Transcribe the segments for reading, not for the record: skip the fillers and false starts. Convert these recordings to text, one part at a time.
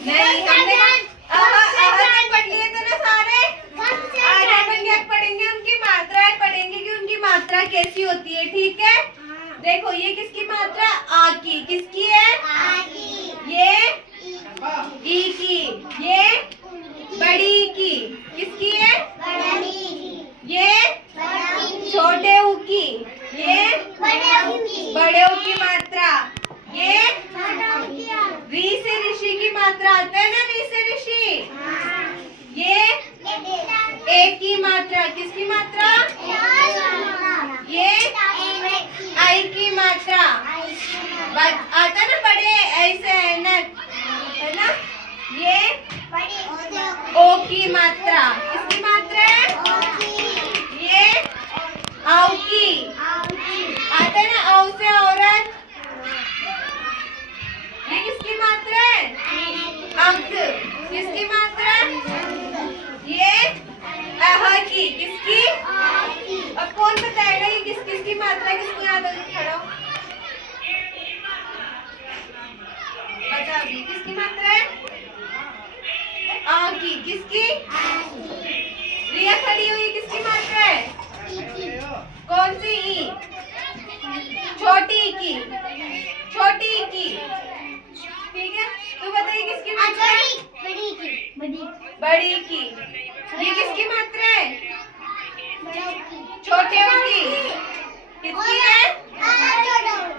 नहीं हमने तक पढ़ लिए थे ना सारे। आज अपन क्या पढ़ेंगे, उनकी मात्राएं पढ़ेंगे कि उनकी मात्रा कैसी होती है। ठीक है, देखो ये किसकी मात्रा, आ की। किसकी है, आ की। ये ई की। ये बड़ी की। किसकी है, बड़ी। ये छोटे ऊ की। ये बड़े ऊ की मात्रा। ये री से ऋषि की मात्रा आता है ना, री से ऋषि। ये ए की मात्रा। किसकी मात्रा, ये आई की मात्रा। आता ना बड़े ऐसे है ना। ये ओ की मात्रा। किसकी मात्रा है, ये औ की। आता है ना औ से औरत। ये किसकी मात्रा है, अंक। किसकी मात्रा, ये अह की। किसकी, अब कौन बताएगा ये किस किसकी मात्रा, किसको याद होगी, खड़ा हो बता। अभी किसकी मात्रा है, आ की। किसकी, रिया खड़ी हुई, किसकी मात्रा है, कौन सी, ई। छोटी की। छोटी की, ठीक है। तो बताइए किसकी मात्रा है, बड़ी की। ये किसकी मात्रा है, छोटे ऊ की। किसकी है,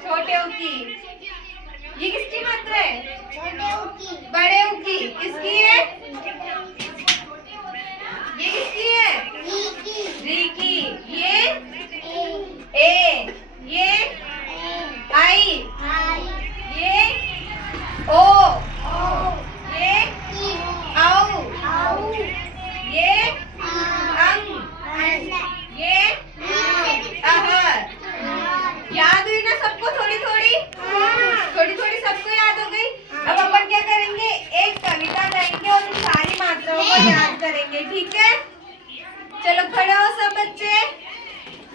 छोटे ऊ की। ये किसकी मात्रा है, बड़े ऊ की। किसकी है, ये किसकी है, री की। ये ए। ये आई। ये ओ। ये औ। ये अंग। ये अह। याद हुई ना सबको, थोड़ी थोड़ी सबको याद हो गई। अब अपन क्या करेंगे, एक कविता गाएंगे और उन सारी मात्राओं को याद करेंगे। ठीक है, चलो खड़े हो सब बच्चे।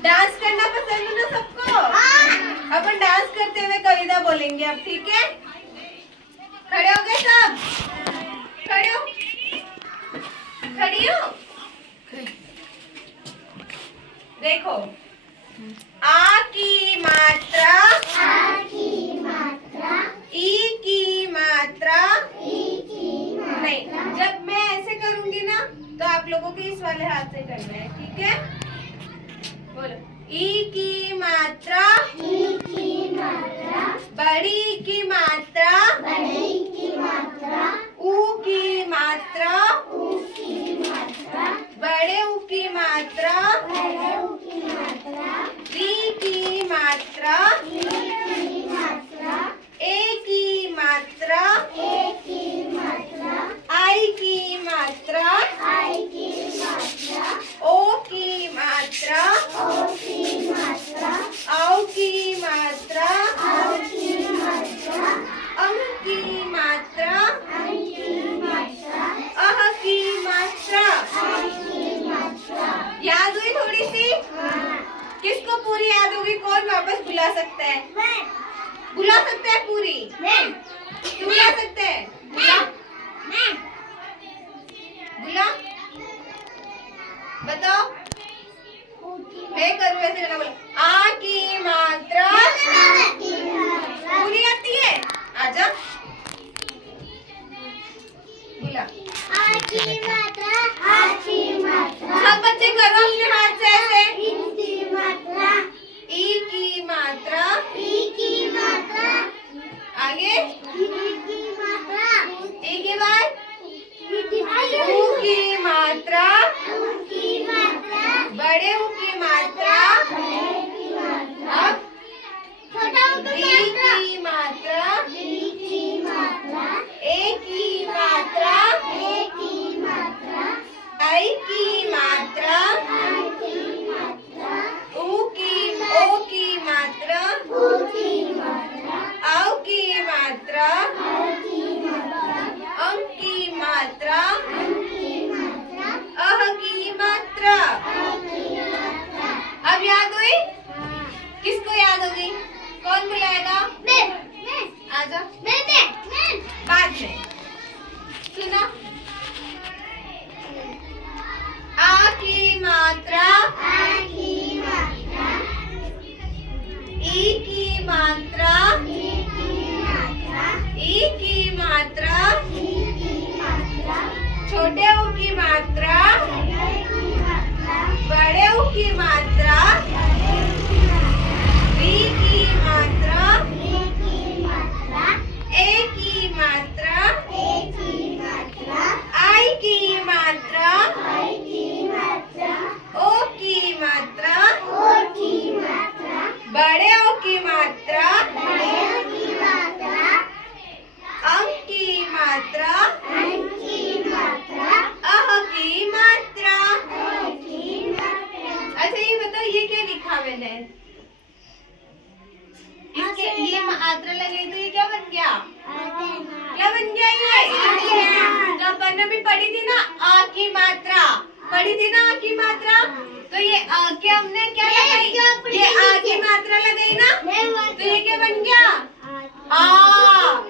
डांस करना पसंद है ना सबको, अपन डांस करते हुए कविता बोलेंगे अब। ठीक है, खड़े हो गए सब, खड़े हो, खड़ी हो। देखो, आ की मात्रा, ई की मात्रा। नहीं, जब मैं ऐसे करूंगी ना तो आप लोगों को इस वाले हाथ से करना है। ठीक है, बोलो। ई की मात्रा, बड़ी की मात्रा, ऊ की मात्रा, बड़े ऊ की मात्रा, री की मात्रा, ए की मात्रा, आई की मात्रा, ओ की मात्रा, औ की मात्रा, अंग की मात्रा, अह की मात्रा। याद हुई थोड़ी सी, किसको पूरी याद होगी, कौन वापस बुला सकता है, बुला सकता है पूरी, तू बुला सकता है, बुला बताओ। मैं करूँ ऐसे करना, बोलो। आ की मात्रा, पूरी आती है, आजा बुला। सब बच्चे करो अपने हाथ से ऐसे। ई की मात्रा, आगे ई के बाद ऊ की मात्रा, बड़े ऊ की मात्रा, अब री की मात्रा, ए की मात्रा, आई की मात्रा, ओ की मात्रा, औ की मात्रा, अंग की मात्रा, अह की मात्रा। अब याद हुई, किसको याद होगी, कौन बुलाएगा, आजा बाद में। मात्रा, अह की मात्रा। अच्छा ये बताओ ये क्या लिखा मैंने? इसके ये मात्रा लगी तो ये क्या बन गया? क्या बन गया ये? तो अपन ने भी पढ़ी थी ना अ की मात्रा, पढ़ी थी ना अ की मात्रा। तो ये अ के हमने क्या लगाई? ये आ की मात्रा लगाई ना, तो ये क्या बन गया? आ।